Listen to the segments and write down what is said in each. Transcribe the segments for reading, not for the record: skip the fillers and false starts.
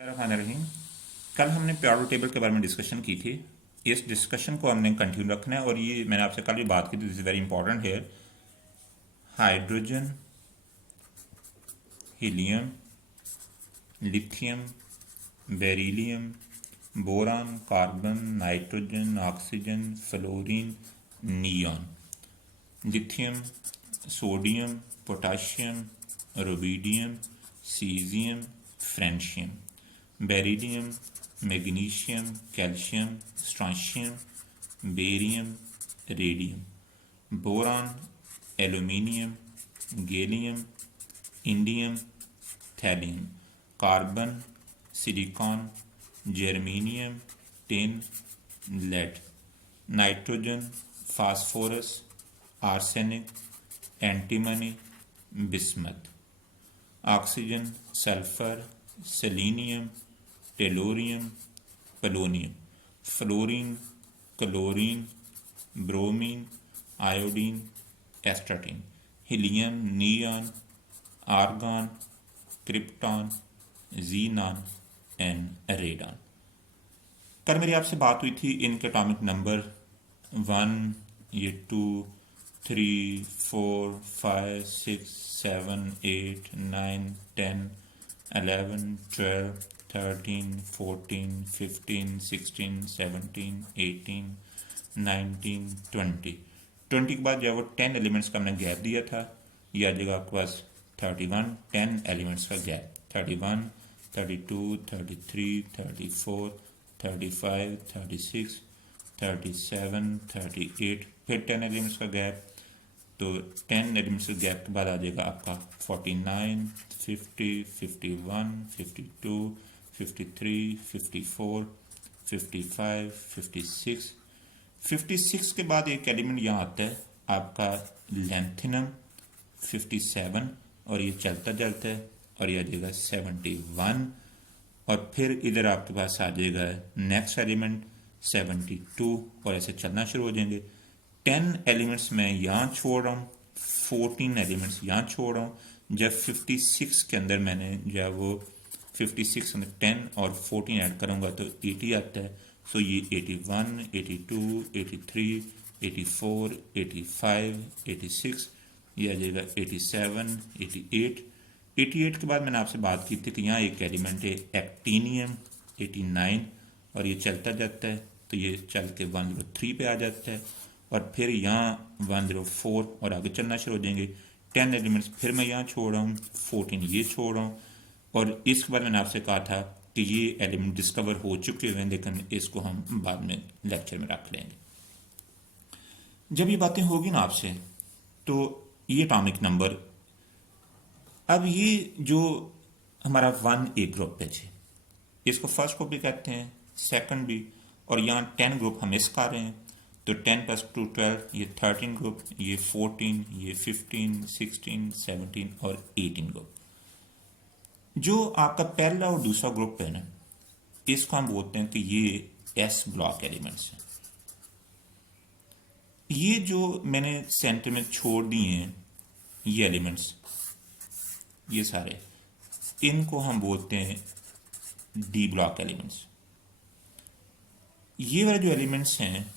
रहीम। कल हमने pure table के बारे में डिस्कशन की थी। इस डिस्कशन को हमने कंटिन्यू रखना है और ये मैंने आपसे कल भी बात की थी, this is very important here. Hydrogen, helium, lithium, beryllium, boron, carbon, nitrogen, oxygen, fluorine, neon. Lithium, sodium, potassium, rubidium, caesium, francium. Beryllium, magnesium, calcium, strontium, barium, radium. Boron, aluminium, gallium, indium, thallium. Carbon, silicon, germanium, tin, lead. Nitrogen, phosphorus, arsenic, antimony, bismuth. Oxygen, sulphur, selenium, tellurium, polonium. Fluorine, chlorine, bromine, iodine, astatine. Helium, neon, argon, krypton, xenon and radon. कल मेरी आपसे बात हुई थी इनके atomic number 1, ये 2, 3, 4, 5, 6, 7, 8, 9, 10, 11, 12, 13, 14, 15, 16, 17, 18, 19, 20। 20 के बाद जो है वो 10 एलिमेंट्स का हमने गैप दिया था। ये आ जाएगा आपके पास 31, 10 एलिमेंट्स का गैप। 31, 32, 33, 34, 35, 36, 37, 38, फिर 10 एलिमेंट्स का गैप। तो 10 एलिमेंट्स के गैप के बाद आ जाएगा आपका 49, 50, 51, 52, 53, 54, 55, 56। 56 के बाद एक एलिमेंट यहाँ आता है आपका लेंथिनम 57, और ये चलता चलता है और ये आ जाएगा 71। और फिर इधर आपके पास आ जाएगा नेक्स्ट एलिमेंट 72, और ऐसे चलना शुरू हो जाएंगे। 10 एलिमेंट्स मैं यहाँ छोड़ रहा हूँ, 14 एलिमेंट्स यहाँ छोड़ रहा हूँ। जब 56 के अंदर मैंने जब वो 56 के अंदर 10 और 14 ऐड करूँगा तो 80 आता है। सो ये 81, 82, 83, 84, 85, 86, ये आ जाएगा 87, 88। 88 के बाद मैंने आपसे बात की थी कि यहाँ एक एलिमेंट है एक्टीनियम 89, और ये चलता जाता है तो ये चल के 103 पे आ जाता है, और फिर यहाँ 104 और आगे चलना शुरू हो जाएंगे। 10 एलिमेंट्स फिर मैं यहाँ छोड़ रहा हूँ, 14 ये छोड़ रहा हूँ, और इसके बाद मैंने आपसे कहा था कि ये एलिमेंट डिस्कवर हो चुके हुए हैं, लेकिन इसको हम बाद में लेक्चर में रख लेंगे। जब ये बातें होगी ना आपसे, तो ये एटॉमिक नंबर, अब ये जो हमारा 1A ग्रुप है जी, इसको फर्स्ट ग्रुप भी कहते हैं, सेकंड भी, और यहाँ 10 ग्रुप हम इस कर रहे हैं। तो 10 + 2 12, ये 13 ग्रुप, ये 14, ये 15, 16, 17 और 18 ग्रुप। जो आपका पहला और दूसरा ग्रुप है ना, इसको हम बोलते हैं कि ये एस ब्लॉक एलिमेंट्स हैं। ये जो मैंने सेंटर में छोड़ दिए हैं ये एलिमेंट्स, ये सारे, इनको हम बोलते हैं डी ब्लॉक एलिमेंट्स। ये वाले जो एलिमेंट्स हैं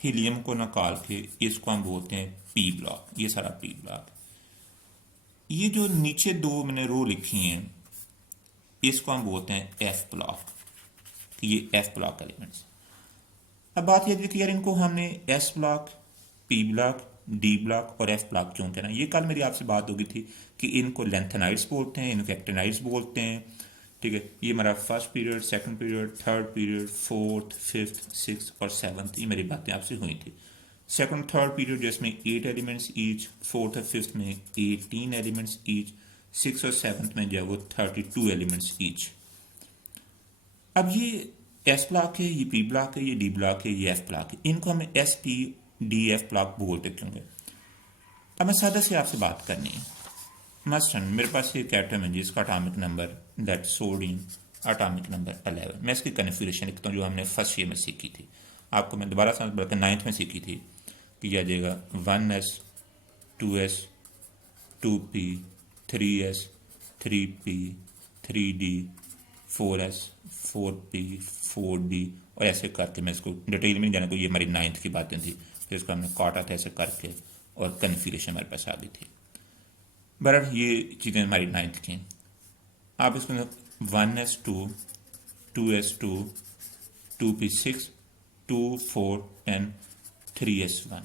हीलियम को निकाल के, इसको हम बोलते हैं पी ब्लॉक। ये सारा पी ब्लॉक। ये जो नीचे दो मैंने रो लिखी हैं, इसको हम बोलते हैं एफ ब्लॉक। ये एफ ब्लॉक एलिमेंट्स। अब बात यह थी कि यार इनको हमने S block, P block, D block और एफ ब्लॉक क्यों कहना। ये कल मेरी आपसे बात हो गई थी कि इनको लेंथेनाइड्स बोलते हैं, इनको एक्टिनाइड्स बोलते हैं। ठीक है, ये मेरा first period, second period, third period, fourth, fifth, six और सेवन्थ, ये मेरी बातें आपसे हुई थी। सेकंड थर्ड पीरियड जिसमें 8 एलिमेंट्स ईच, फोर्थ और फिफ्थ में 18 एलिमेंट्स ईच, सिक्स और सेवन्थ में जो है वो 32 एलिमेंट्स ईच। अब ये एस ब्लॉक है, ये पी ब्लॉक है, ये डी ब्लॉक है, ये एफ ब्लॉक है। इनको हम S P D F block बोलते क्यों है। अब मैं सादा से आपसे बात करनी है। मसलन मेरे पास एक एटम है जिसका atomic number, that sodium, atomic number 11। मैं इसकी कन्फिग्रेशन लिखता हूँ जो हमने फर्स्ट ईयर में सीखी थी। आपको मैं दोबारा समझ, बल्कि 9th में सीखी थी कि यह आ जाएगा 1s, 2s, 2p, 3s, 3p, 3d, 4s 4p 4d और ऐसे करके, मैं इसको डिटेल में नहीं जाना, ये हमारी 9th की बातें थी, फिर इसको हमने काटा था ऐसे करके और कन्फिगरेशन हमारे पास आ गई थी। बहरहाल ये चीज़ें हमारी 9th की। आप इसको 1s2 2s2 2p6 2 4 10 3s1,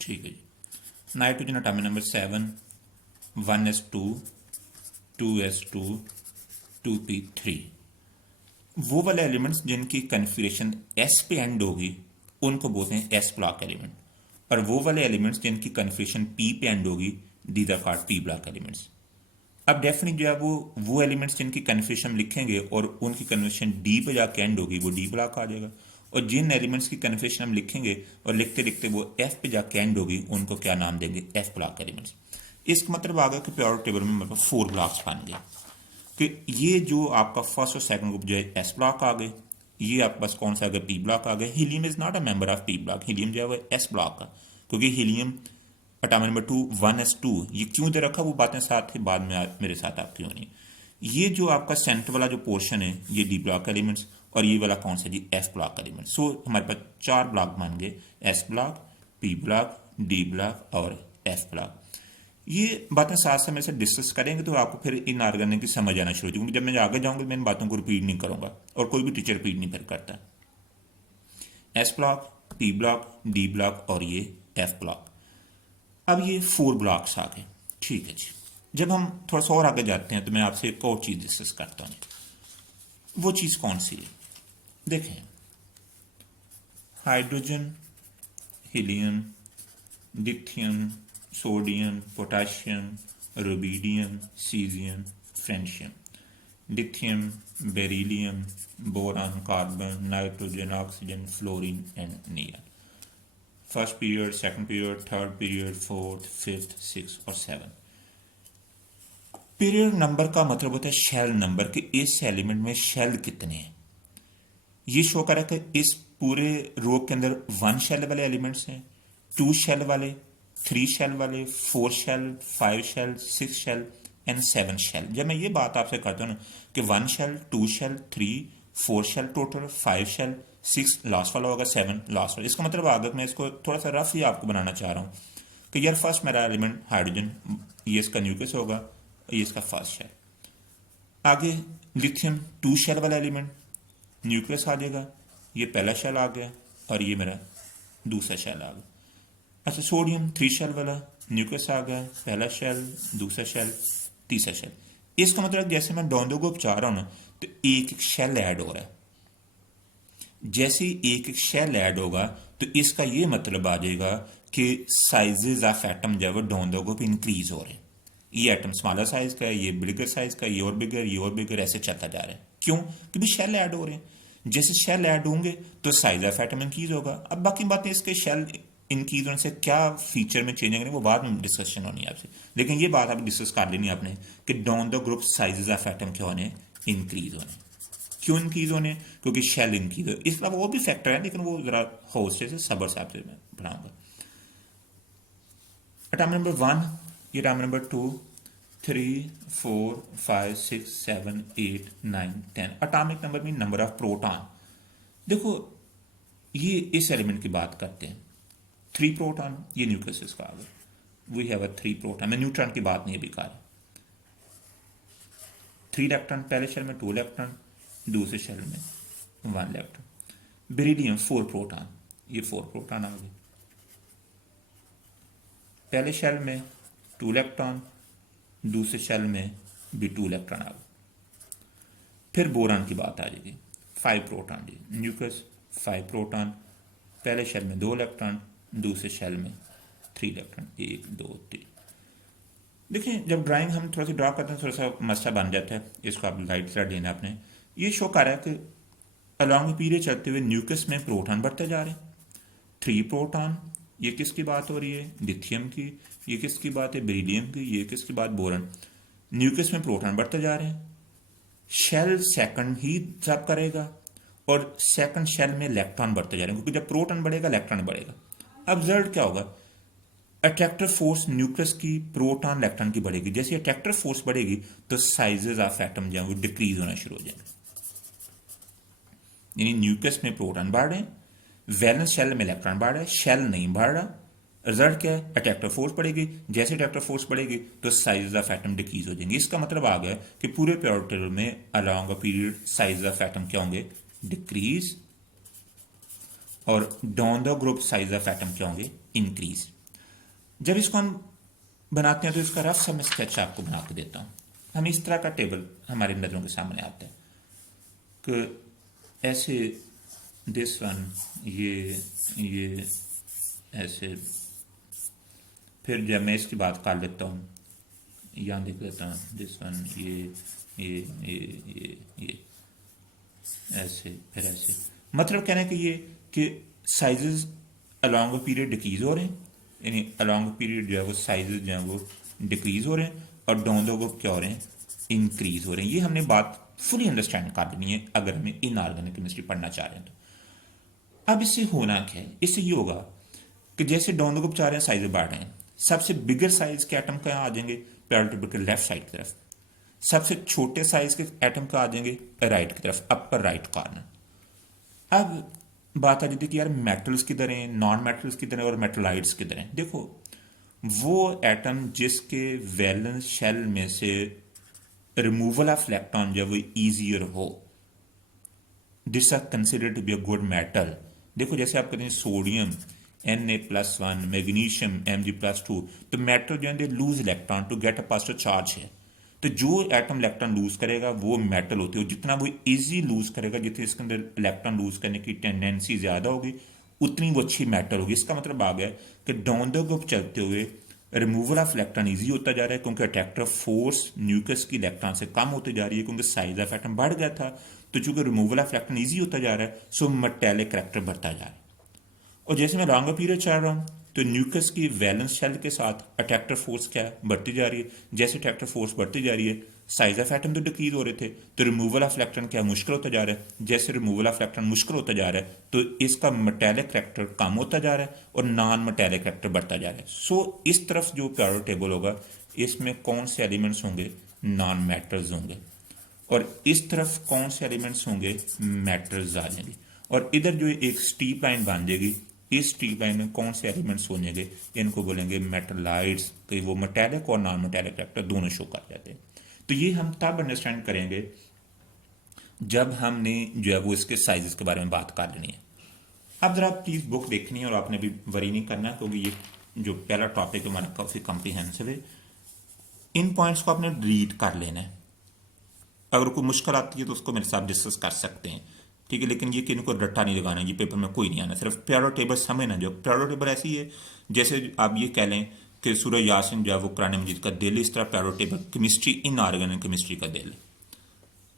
ठीक है जी। Nitrogen atomic number 7 1s2 2s2 2p3। वो वाले एलिमेंट्स जिनकी कन्फिगरेशन s पे एंड होगी उनको बोलते हैं s ब्लॉक एलिमेंट, और वो वाले एलिमेंट्स जिनकी कन्फिगरेशन p पे एंड होगी these are called p block elements. अब डेफिनेट जो है वो एलिमेंट्स जिनकी कन्फिगरेशन लिखेंगे और उनकी कन्फिगरेशन d पे जाके एंड होगी वो d ब्लॉक आ जाएगा, और जिन एलिमेंट्स की कन्फिगरेशन हम लिखेंगे और लिखते लिखते वो f पे जाके एंड होगी उनको क्या नाम देंगे, f ब्लॉक एलिमेंट्स। इसका मतलब आ गया कि पीरियोडिक टेबल में मतलब 4 ब्लॉक्स बन गए कि ये जो आपका फर्स्ट और सेकंड ग्रुप जो है एस ब्लॉक आ गए, ये आपके पास कौन सा आ गया, पी ब्लॉक आ गया। Helium is not a member of P block, helium जो है वो एस ब्लॉक का, क्योंकि हीलियम एटॉमिक नंबर 2 1s2 ये क्यों दे रखा वो बातें साथ ही बाद में मेरे साथ आपकी होनी। ये जो आपका सेंटर वाला जो पोर्शन है ये डी ब्लॉक एलिमेंट्स, और ये वाला कौन सा जी, एफ ब्लॉक एलिमेंट। सो हमारे पास 4 ब्लॉक बन गए, S block, P block, D block और एफ ब्लॉक। ये बातें साथ साथ में से डिस्कस करेंगे तो आपको फिर इन ऑर्गेनिक की समझ आना शुरू हो जाएगी। जब मैं आगे जाऊंगा मैं इन बातों को रिपीट नहीं करूंगा, और कोई भी टीचर रिपीट नहीं फिर करता। S block, P block, D block और ये एफ ब्लॉक। अब ये 4 ब्लॉक्स आ गए, ठीक है जी। जब हम थोड़ा सा और आगे जाते हैं तो मैं आपसे एक और चीज डिस्कस करता हूँ। वो चीज कौन सी है, देखें, hydrogen, helium, lithium, sodium, potassium, rubidium, caesium, francium, lithium, beryllium, boron, carbon, nitrogen, oxygen, fluorine and neon. First period, second period, third period, fourth, fifth, six और 7। पीरियड नंबर का मतलब होता है शेल नंबर, कि इस एलिमेंट में shell कितने हैं। ये शो कर रहा है कि इस पूरे रो के अंदर 1 शेल वाले एलिमेंट्स हैं, 2 शेल वाले, 3 शेल वाले, 4 shell, 5 shell, 6 shell and 7 shell. जब मैं ये बात आपसे करता हूँ ना कि 1 shell, 2 shell, 3, 4 shell total, 5 shell, 6 last वाला होगा, 7 लास्ट वाला, इसका मतलब आगे मैं इसको थोड़ा सा रफ ही आपको बनाना चाह रहा हूँ कि यार फर्स्ट मेरा एलिमेंट हाइड्रोजन, ये इसका न्यूक्लियस होगा, ये इसका फर्स्ट शेल। आगे लिथियम 2 शेल वाला एलिमेंट, न्यूक्लियस आ जाएगा, ये पहला शेल आ गया और ये मेरा दूसरा शेल आ गया। अच्छा, सोडियम 3 शेल वाला, न्यूक्लियस आ गया, पहला शेल, दूसरा शेल, तीसरा शेल। इसका मतलब जैसे मैं डोंडो को उपचार रहा हूं ना तो एक एक शेल ऐड हो रहा है। जैसे एक एक शेल ऐड होगा तो इसका ये मतलब आ जाएगा कि साइजेस ऑफ एटम जो है वो डोंडो को इंक्रीज हो रहे हैं। ये एटम स्मॉलर साइज का है, ये बिगर साइज का, ये और बिगर, ये और बिगर, ऐसे चलता जा रहा है। क्यों? क्योंकि शेल ऐड हो रहे हैं। जैसे शेल ऐड होंगे तो साइज ऑफ एटम इंक्रीज होगा। अब बाकी बातें इसके शेल इंक्रीज होने से क्या फीचर में चेंज होंगे वो बाद में डिस्कशन होनी है आपसे, लेकिन ये बात आप डिस्कस कर लेनी है आपने कि down the group sizes of atom क्या होने, इंक्रीज होने। क्यों इंक्रीज होने? क्योंकि शेल इंक्रीज हो। इसके अलावा और भी फैक्टर है लेकिन वो जरा होस्ट से सबर से आपसे मैं बनाऊंगा। एटॉमिक नंबर 1, ये एटॉमिक नंबर 2, 3, 4, 5, 6, 7, 8, 9, 10। एटॉमिक नंबर में नंबर ऑफ प्रोटॉन। देखो ये इस एलिमेंट की बात करते हैं, 3 प्रोटॉन, ये न्यूक्लियस इसका आ गया। We have a 3 proton. मैं न्यूट्रॉन की बात नहीं अभी कर रहा। 3 इलेक्ट्रॉन, पहले शेल में 2 इलेक्ट्रॉन, दूसरे शेल में 1 इलेक्ट्रॉन। बेरिलियम 4 प्रोटॉन, ये 4 प्रोटॉन आ गए। पहले शेल में 2 इलेक्ट्रॉन, दूसरे शेल में भी 2 इलेक्ट्रॉन आ गए। फिर बोरान की बात आ जाएगी, 5 प्रोटॉन जी, न्यूक्लियस 5 प्रोटॉन, पहले शेल में 2 इलेक्ट्रॉन, दूसरे शेल में 3 इलेक्ट्रॉन, 1 2 3। देखिए जब ड्राइंग हम थोड़ा सा ड्रा करते हैं थोड़ा सा मसला बन जाता है, इसको आप लाइट से लेना। आपने ये शो कर रहा है कि अलॉन्ग पीरियड चलते हुए न्यूक्लियस में प्रोटॉन बढ़ते जा रहे हैं। 3 प्रोटॉन, ये किसकी बात हो रही है? लिथियम की। ये किसकी बात है? बेरिलियम की। ये किसकी बात? बोरन। न्यूक्लियस में प्रोटॉन बढ़ते जा रहे हैं। शेल सेकंड ही जब करेगा और सेकंड शेल में इलेक्ट्रॉन बढ़ते जा रहे हैं, क्योंकि जब प्रोटॉन बढ़ेगा इलेक्ट्रॉन बढ़ेगा। अब रिजल्ट क्या होगा? अट्रैक्टर फोर्स न्यूक्लियस की प्रोटॉन इलेक्ट्रॉन की बढ़ेगी, जैसे अट्रैक्टर फोर्स बढ़ेगी तो साइजेस ऑफ एटम जो है वो डिक्रीज होना शुरू हो जाएंगे, यानी न्यूक्लियस में प्रोटॉन बढ़ रहे हैं, वैलेंस शेल में इलेक्ट्रॉन बढ़ रहा है, शेल नहीं बढ़ रहा। रिजल्ट क्या है? अट्रैक्टर फोर्स बढ़ेगी, जैसे अट्रैक्टर फोर्स बढ़ेगी तो साइज ऑफ एटम डिक्रीज हो जाएंगे। इसका मतलब आ गया कि पूरे पीरियोडिक टेबल में along a period size of atom क्या होंगे? डिक्रीज, और down the group size of atom क्या होंगे? इंक्रीज। जब इसको हम बनाते हैं तो इसका रफ सा मैं स्केच आपको बना के देता हूँ। हम इस तरह का टेबल हमारे नज़रों के सामने आता है कि ऐसे दिस वन, ये ऐसे, फिर जब मैं इसकी बात कर लेता हूँ, यहाँ लिख लेता हूँ दिस वन, ये ऐसे, फिर ऐसे। मतलब कहने का ये कि sizes along a period decrease हो रहे हैं, यानी अलॉन्ग अ पीरियड जो है वो साइजेस जो है वो डिक्रीज हो रहे हैं, और डाउन द ग्रुप क्या हो रहे हैं? इंक्रीज हो रहे हैं। ये हमने बात फुली अंडरस्टैंड कर लेनी है अगर हमें इनऑर्गेनिक केमिस्ट्री पढ़ना चाह रहे हैं तो। अब इससे होना क्या है? इससे ये होगा कि जैसे डाउन द ग्रुप चाह रहे हैं, साइज बढ़ रहे हैं, सबसे बिगर साइज के एटम कहाँ आ जाएंगे? पीरियोडिक टेबल के लेफ्ट साइड की तरफ। सबसे छोटे साइज के एटम कहाँ आ जाएंगे? राइट की तरफ, अपर राइट कॉर्नर। अब बात आ जाती है कि यार मेटल्स किधर हैं, नॉन मेटल्स किधर हैं और मेटलाइड्स किधर हैं। देखो, वो एटम जिसके वैलेंस शेल में से रिमूवल ऑफ इलेक्ट्रॉन जब वो ईजियर हो, this are considered to be a good metal. देखो जैसे आप कहते हैं सोडियम Na+1, मैग्नीशियम Mg+2, तो मेटल जो है they lose electron to get a positive charge है। तो जो एटम इलेक्ट्रॉन लूज करेगा वो मेटल होती है, जितना वो इजी लूज करेगा, जितने इसके अंदर इलेक्ट्रॉन लूज करने की टेंडेंसी ज्यादा होगी, उतनी वो अच्छी मेटल होगी। इसका मतलब आ गया कि डाउन द ग्रुप चलते हुए रिमूवल ऑफ इलेक्ट्रॉन इजी होता जा रहा है, क्योंकि अट्रैक्टर फोर्स न्यूक्लियस की इलेक्ट्रॉन से कम होती जा रही है, क्योंकि साइज ऑफ एटम बढ़ गया था। तो चूंकि रिमूवल ऑफ इलेक्ट्रॉन इजी होता जा रहा है, सो मेटेलिक करैक्टर बढ़ता जा रहा है। और जैसे मैं लॉन्गर पीरियड चल रहा हूँ तो न्यूक्लियस की वैलेंस शेल के साथ अट्रैक्टर फोर्स क्या है? बढ़ती जा रही है। जैसे अट्रैक्टर फोर्स बढ़ती जा रही है, साइज ऑफ एटम तो डिक्रीज हो रहे थे, तो रिमूवल ऑफ इलेक्ट्रॉन क्या मुश्किल होता जा रहा है। जैसे रिमूवल ऑफ इलेक्ट्रॉन मुश्किल होता जा रहा है तो इसका मेटेलिक करैक्टर कम होता जा रहा है और नॉन मेटेलिक करैक्टर बढ़ता जा रहा है। सो इस तरफ जो पीरियोडिक टेबल होगा, इसमें कौन से एलिमेंट्स होंगे? नॉन मेटल्स होंगे। और इस तरफ कौन से एलिमेंट्स होंगे? मेटल्स आ जाएंगे। और इधर जो एक स्टीप लाइन बन जाएगी, इस स्टीप लाइन में कौन से एलिमेंट्स हो जाएंगे? इनको बोलेंगे मेटलाइड्स। तो वो मेटेलिक और नॉन मेटेलिक करैक्टर दोनों शो कर जाते हैं। तो ये हम तब अंडरस्टैंड करेंगे जब हमने जो है वो इसके साइजेस के बारे में बात कर लेनी है। अब जरा प्लीज बुक देखनी है और आपने भी वरी नहीं करना, क्योंकि ये जो पहला टॉपिक हमारा काफी कॉम्प्रिहेंसिव है। इन पॉइंट्स को आपने रीड कर लेना है। अगर कोई मुश्किल आती है तो उसको मेरे साथ डिस्कस कर सकते हैं, ठीक है। लेकिन ये कि इनको रट्टा नहीं लगाना, ये पेपर में कोई नहीं आना, सिर्फ पीरियोडिक टेबल समझना। जो पीरियोडिक टेबल ऐसी है जैसे आप ये कह लें कि सूरह यासीन जो है वो कुरान मजीद का दिल, इस तरह periodic table chemistry inorganic chemistry का दिल,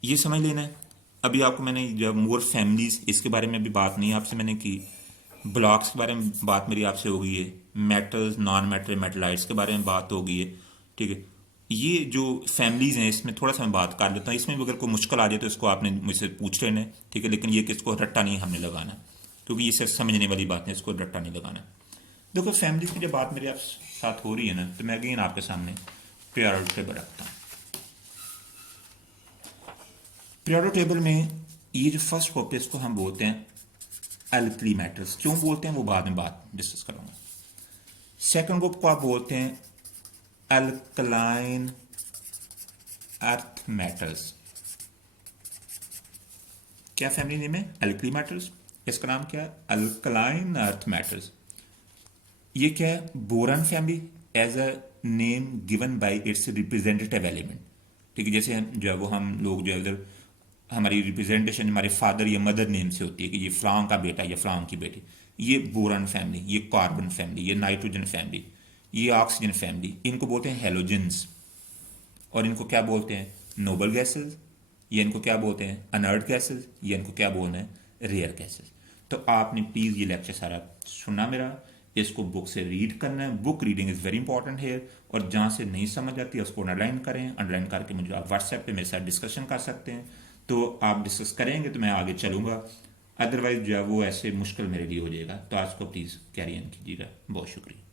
ये समझ लेना है। अभी आपको मैंने जब मोर फैमिलीज इसके बारे में भी बात नहीं आपसे मैंने की, ब्लॉक्स के बारे में बात मेरी आपसे हो गई है, मेटल्स नॉन मेटल मेटलाइट्स के बारे में बात हो गई है, ठीक है। ये जो फैमिलीज हैं इसमें थोड़ा सा मैं बात कर लेता हूँ। इसमें भी अगर कोई मुश्किल आ जाए तो इसको आपने मुझसे पूछ लेना है, ठीक है। लेकिन ये कि इसको रट्टा नहीं हमने लगाना, क्योंकि ये सिर्फ समझने वाली बात है, इसको रट्टा नहीं लगाना। देखो फैमिलीज की जब बात मेरे आप साथ हो रही है ना, तो मैं अगेन आपके सामने पीरियोडिक टेबल रखता हूँ। पीरियोडिक टेबल में ये जो फर्स्ट ग्रुप है इसको हम बोलते हैं एल्कली मेटल्स। क्यों बोलते हैं वो बाद में बात डिस्कस करूंगा। सेकंड ग्रुप को आप बोलते हैं अल्कलाइन अर्थ मेटल्स। क्या फैमिली नेम है? Alkali metals. इसका नाम क्या है? Alkaline earth metals. ये क्या है? Boron family as a name given by its representative element, ठीक है। जैसे जो है वो हम लोग जो है उधर हमारी रिप्रेजेंटेशन हमारे फादर या मदर नेम से होती है कि ये फ्लांग का बेटा या फ्लांग की बेटी। ये बोरॉन फैमिली, ये कार्बन फैमिली, ये नाइट्रोजन फैमिली, ये ऑक्सीजन फैमिली, इनको बोलते हैं हेलोजेंस। और इनको क्या बोलते हैं? Noble gases. या इनको क्या बोलते हैं? Inert gases. या इनको क्या बोलना है? Rare gases. तो आपने प्लीज़ ये लेक्चर सारा सुनना मेरा, इसको बुक से रीड करना है। Book reading is very important here. और जहाँ से नहीं समझ आती है उसको अंडरलाइन करें, अंडरलाइन करके मुझे आप व्हाट्सएप पे मेरे साथ डिस्कशन कर सकते हैं। तो आप डिस्कस करेंगे तो मैं आगे चलूँगा, अदरवाइज जो है वो ऐसे मुश्किल मेरे लिए हो जाएगा। तो आज को प्लीज़ कैरी ऑन कीजिएगा। बहुत शुक्रिया।